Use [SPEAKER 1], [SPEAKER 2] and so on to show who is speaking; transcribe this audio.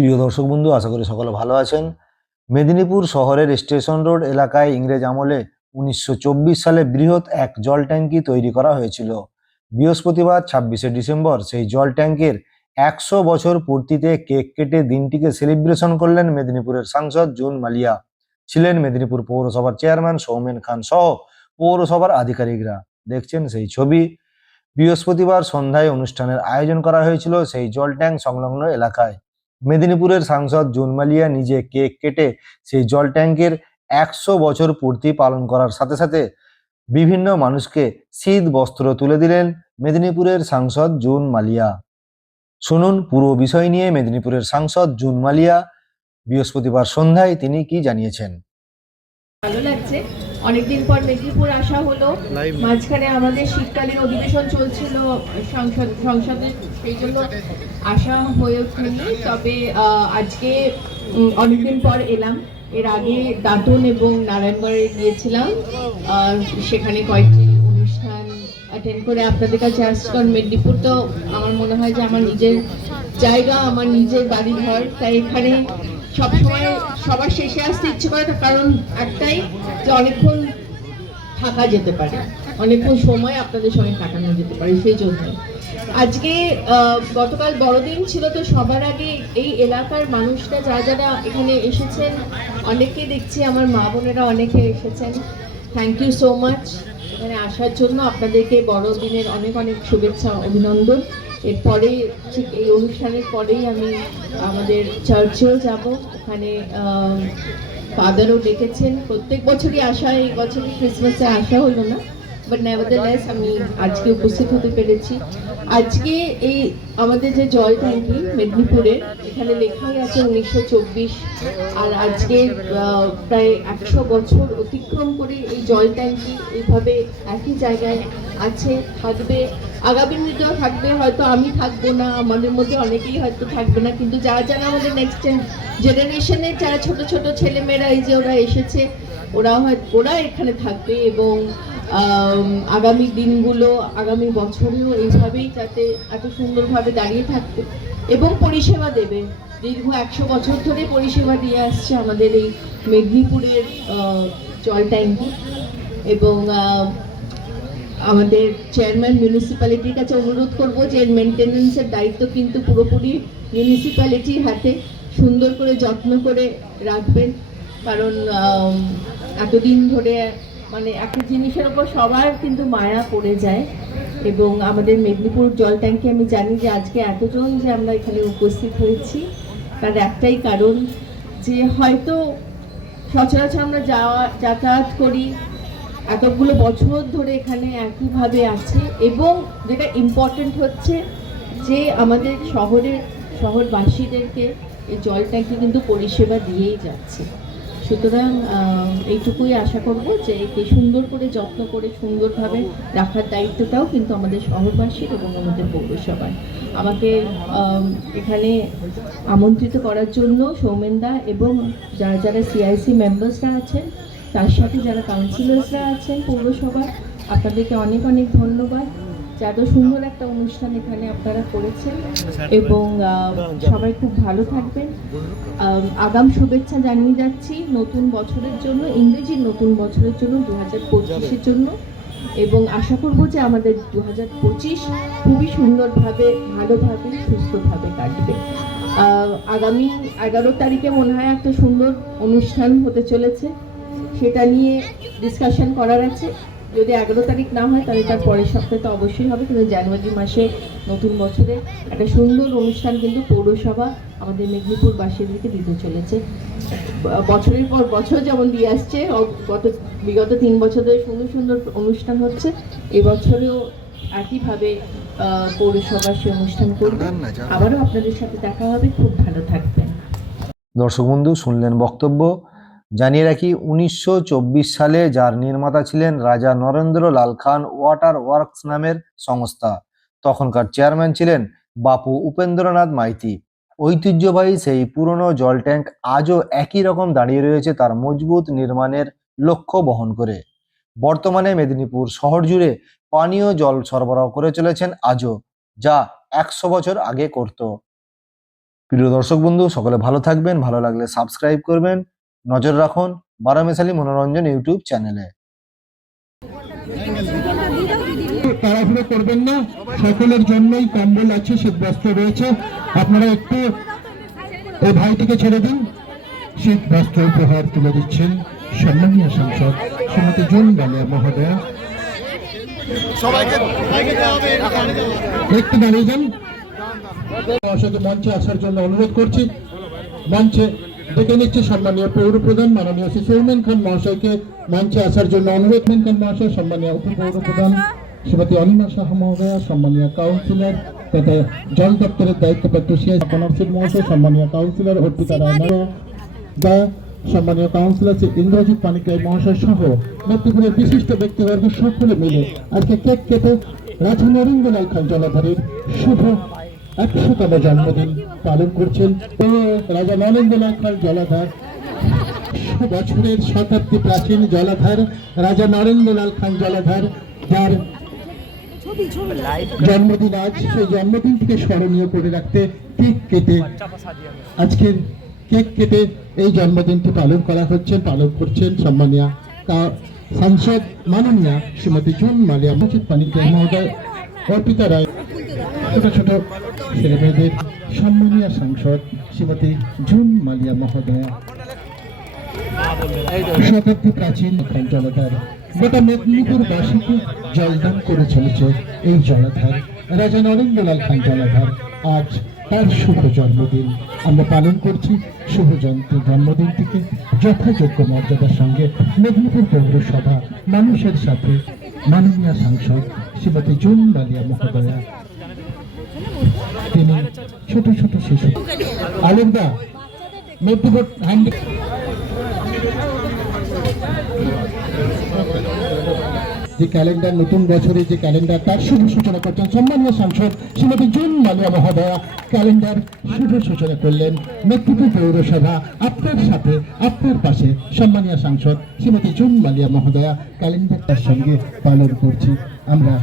[SPEAKER 1] প্রিয় দর্শক বন্ধু, আশা করি সকলে ভালো আছেন। মেদিনীপুর শহরের স্টেশন রোড এলাকায় ইংরেজ আমলে উনিশশো চব্বিশ সালে বৃহৎ এক জল ট্যাঙ্কি তৈরি করা হয়েছিল। বৃহস্পতিবার, ছাব্বিশে ডিসেম্বর, সেই জল ট্যাঙ্কের একশো বছর পূর্তিতে কেক কেটে দিনটিকে সেলিব্রেশন করলেন মেদিনীপুরের সাংসদ জুন মালিয়া। ছিলেন মেদিনীপুর পৌরসভার চেয়ারম্যান সৌমেন খান সহ পৌরসভার আধিকারিকরা। দেখছেন সেই ছবি। বৃহস্পতিবার সন্ধ্যায় অনুষ্ঠানের আয়োজন করা হয়েছিল সেই জল ট্যাঙ্ক সংলগ্ন এলাকায়। মেদিনীপুরের সাংসদ জুন মালিয়া নিজে কেক কেটে সেই জল ট্যাঙ্কের একশো বছর পূর্তি পালন করার সাথে সাথে বিভিন্ন মানুষকে শীত বস্ত্র তুলে দিলেন মেদিনীপুরের সাংসদ জুন মালিয়া শুনুন পুরো বিষয় নিয়ে মেদিনীপুরের সাংসদ জুন মালিয়া বৃহস্পতিবার সন্ধ্যায় তিনি কি জানিয়েছেন?
[SPEAKER 2] ভালো লাগছে। অনেকদিন পর মেদিনীপুর আসা হলো। মাঝখানে আমাদের শীতকালীন অধিবেশন চলছিল সংসদ সংসদে সেই জন্য আসা হয়ে ওঠেনি। তবে আজকে অনেকদিন পর এলাম। এর আগে দাঁতন এবং নারায়ণগড়ে গিয়েছিলাম। সেখানে কয়েকটি অনুষ্ঠান অ্যাটেন্ড করে আপনাদের কাছে আসছি। কারণ মেদিনীপুর তো আমার মনে হয় যে আমার নিজের জায়গা আমার নিজের বাড়ি ঘর তাই এখানে সবসময় সবার শেষে আসতে ইচ্ছে করে তার কারণ একটাই যে অনেকক্ষণ থাকা যেতে পারে। অনেকক্ষণ সময় আপনাদের সঙ্গে কাটানো যেতে পারে, সেই জন্য। আজকে গতকাল বড়দিন ছিল তো সবার আগে এই এলাকার মানুষরা যারা যারা এখানে এসেছেন অনেকে দেখছি, আমার মা বোনেরা অনেকে এসেছেন। থ্যাংক ইউ সো মাচ এখানে আসার জন্য আপনাদেরকে বড়দিনের অনেক অনেক শুভেচ্ছা, অভিনন্দন। এরপরে ঠিক এই অনুষ্ঠানের পরেই আমি আমাদের চার্চেও যাব। ওখানে ফাদারও ডেকেছেন। প্রত্যেক বছরই আসা, এই বছরই ক্রিসমাসে আসা হলো না। বাট নেভারদারলেস আমি আজকে উপস্থিত হতে পেরেছি। আজকে এই আমাদের যে জল ট্যাঙ্কি মেদিনীপুরের, এখানে লেখাই আছে উনিশশো চব্বিশ। আর আজকে প্রায় একশো বছর অতিক্রম করে এই জল ট্যাঙ্কি এইভাবে একই জায়গায় আছে, থাকবে। আগামী দিনেও থাকবে, হয়তো আমি থাকব না, আমাদের মধ্যে অনেকেই হয়তো থাকবে না, কিন্তু যারা যারা আমাদের নেক্সট জেনারেশনের যারা ছোট ছোট ছেলেমেয়েরা, এই যে ওরা এসেছে, ওরা হয়, ওরা এখানে থাকবে এবং আগামী দিনগুলো, আগামী বছরেও এইভাবেই যাতে এত সুন্দরভাবে দাঁড়িয়ে থাকবে এবং পরিষেবা দেবে। দীর্ঘ একশো বছর ধরে পরিষেবা দিয়ে আসছে আমাদের এই মেদিনীপুরের জল ট্যাঙ্কি এবং আমাদের চেয়ারম্যান মিউনিসিপ্যালিটির কাছে অনুরোধ করব যে মেনটেনেন্সের দায়িত্ব কিন্তু পুরোপুরি মিউনিসিপ্যালিটির হাতে সুন্দর করে যত্ন করে রাখবেন। কারণ এতদিন ধরে মানে একটা জিনিসের ওপর সবার কিন্তু মায়া পড়ে যায় এবং আমাদের মেদিনীপুর জল ট্যাঙ্কি আমি জানি যে আজকে এতজন যে আমরা এখানে উপস্থিত হয়েছি। তার একটাই কারণ যে হয়তো সচরাচর আমরা যাওয়া, যাতায়াত করি, এতগুলো বছর ধরে এখানে একইভাবে আছে এবং যেটা ইম্পর্টেন্ট হচ্ছে যে আমাদের শহরের, শহরবাসীদেরকে এই জল ট্যাঙ্কি কিন্তু পরিষেবা দিয়েই যাচ্ছে। সুতরাং এইটুকুই আশা করব যে একে সুন্দর করে যত্ন করে সুন্দরভাবে রাখার দায়িত্বটাও কিন্তু আমাদের শহরবাসীর এবং আমাদের পৌরসভার। আমাকে এখানে আমন্ত্রিত করার জন্য সৌমেনদা এবং যারা যারা সিআইসি মেম্বার্সরা আছেন, তার সাথে যারা কাউন্সিলর্সরা আছেন পৌরসভার, আপনাদেরকে অনেক অনেক ধন্যবাদ। যে এত সুন্দর একটা অনুষ্ঠান এখানে আপনারা করেছেন এবং সবাই খুব ভালো থাকবেন। আগাম শুভেচ্ছা জানিয়ে যাচ্ছি নতুন বছরের জন্য ইংরেজির নতুন বছরের জন্য দু হাজার পঁচিশের জন্য। এবং আশা করব যে আমাদের দু হাজার পঁচিশ খুবই সুন্দরভাবে ভালোভাবে সুস্থভাবে কাটবে। আগামী এগারো তারিখে মনে হয় একটা সুন্দর অনুষ্ঠান হতে চলেছে। সেটা নিয়ে ডিসকাশন করার আছে। যদি এগারো তারিখ না হয় তাহলে তার পরের সপ্তাহে তো অবশ্যই হবে কিন্তু জানুয়ারি মাসে নতুন বছরে একটা সুন্দর অনুষ্ঠান কিন্তু পৌরসভা আমাদের মেদিনীপুরবাসীদেরকে দিতে চলেছে। বছরের পর বছর যেমন দিয়ে আসছে গত বিগত তিন বছর ধরে সুন্দর সুন্দর অনুষ্ঠান হচ্ছে। এবছরেও একইভাবে পৌরসভা সে অনুষ্ঠান করবে। আবারও আপনাদের সাথে দেখা হবে খুব ভালো থাকবেন।
[SPEAKER 1] দর্শক বন্ধু শুনলেন বক্তব্য। জানিয়ে রাখি, উনিশশো চব্বিশ সালে যার নির্মাতা ছিলেন রাজা নরেন্দ্র লাল খান ওয়াটার ওয়ার্কস নামের সংস্থা। তখনকার চেয়ারম্যান ছিলেন বাপু উপেন্দ্রনাথ মাইতি। ঐতিহ্যবাহী সেই পুরনো জল ট্যাঙ্ক আজও একই রকম দাঁড়িয়ে রয়েছে তার মজবুত নির্মাণের লক্ষ্য বহন করে। বর্তমানে মেদিনীপুর শহর জুড়ে পানীয় জল সরবরাহ করে চলেছেন আজও, যা একশো বছর আগে করত। প্রিয় দর্শক বন্ধু, সকলে ভালো থাকবেন, ভালো লাগলে সাবস্ক্রাইব করবেন। নজর রাখুন বারামেশালী মনোরঞ্জন ইউটিউব চ্যানেলে।
[SPEAKER 3] তাড়াহুড়ো করবেন না, সকলের জন্যই কম্বল আছে শীত বস্ত্র রয়েছে। আপনারা একটু এই ভাইটিকে ছেড়ে দিন। শীত বস্ত্র উপহার তুলে দিচ্ছেন সম্মানীয় সাংসদ শ্রীমতী জুন বালিয়া মহোদয়া। একটু দাঁড়িয়ে যান। মঞ্চে আসার জন্য অনুরোধ করছি। মঞ্চে ডেকে নিচ্ছে সম্মানীয় পৌর প্রধান মাননীয় শ্রী সৌমেন খান মহাশয়কে মঞ্চে আসার জন্য অনুরোধ। মেন খান মহাশয়, সম্মানীয় উপ পৌর প্রধান শ্রীমতী অনিমা শাহ মহোদয়া, সম্মানীয় কাউন্সিলর তথা জল দপ্তরের দায়িত্বপ্রাপ্ত কনফসিদ মহাশয়, সম্মানীয় কাউন্সিলর অর্পিতা রায় দা, সম্মানীয় কাউন্সিলর শ্রী ইন্দ্রজিৎ পানিকাই মহাশয় সহ মেদিনীপুরের বিশিষ্ট ব্যক্তিবর্গ সকলে মিলে আজকে কেক কেটে রাজা নরেন্দ্রলাল খান জলাধারের শুভ একশোতম জন্মদিন পালন করছেন রাজা নরেন্দ্রলাল খান জলাধার। বছরের শতাব্দী প্রাচীন জলাধার, রাজা নরেন্দ্রলাল খান জলাধার, যার জন্মদিন আজ, সেই জন্মদিনটিকে স্মরণীয় করে রাখতে কেক কেটে আজকের কেক কেটে এই জন্মদিনটি পালন করা হচ্ছে, পালন করছেন সম্মানীয় তা সাংসদ মাননীয়া শ্রীমতী জুন মালিয়া মজিদ পানিকে মহোদয়, অর্পিতা রায়। ছোট ছোট ছেলে মেয়েদের সম্মানীয় সাংসদ শ্রীমতী জুন মালিয়া মহোদয়া। শতাব্দী প্রাচীন জলাধার গোটা মেদিনীপুর বাসীকে জলদান করে চলেছে এই জলাধার। রাজা নরেন্দ্রলাল খান জলাধার, আজ তার শুভ জন্মদিন। আমরা পালন করছি শুভ জন্মদিনটিকে যথাযোগ্য মর্যাদার সঙ্গে মেদিনীপুর পৌরসভা মানুষের সাথে মাননীয় সাংসদ শ্রীমতী জুন বালিয়া মহোদয়া ছোট ছোট শিশু। আলমদা মেদিনীপুর হ্যান্ড যে ক্যালেন্ডার, নতুন বছরে যে ক্যালেন্ডার, তার শুভ সূচনা করছেন সম্মানীয় সাংসদ শ্রীমতী জুন মালিয়া মহোদয়া। ক্যালেন্ডার শুভ সূচনা করলেন মেদিনীপুর পৌরসভা, আপনার সাথে, আপনার পাশে সম্মানীয় সাংসদ শ্রীমতী জুন মালিয়া মহোদয়া। ক্যালেন্ডারটার সঙ্গে পালন করছি আমরা।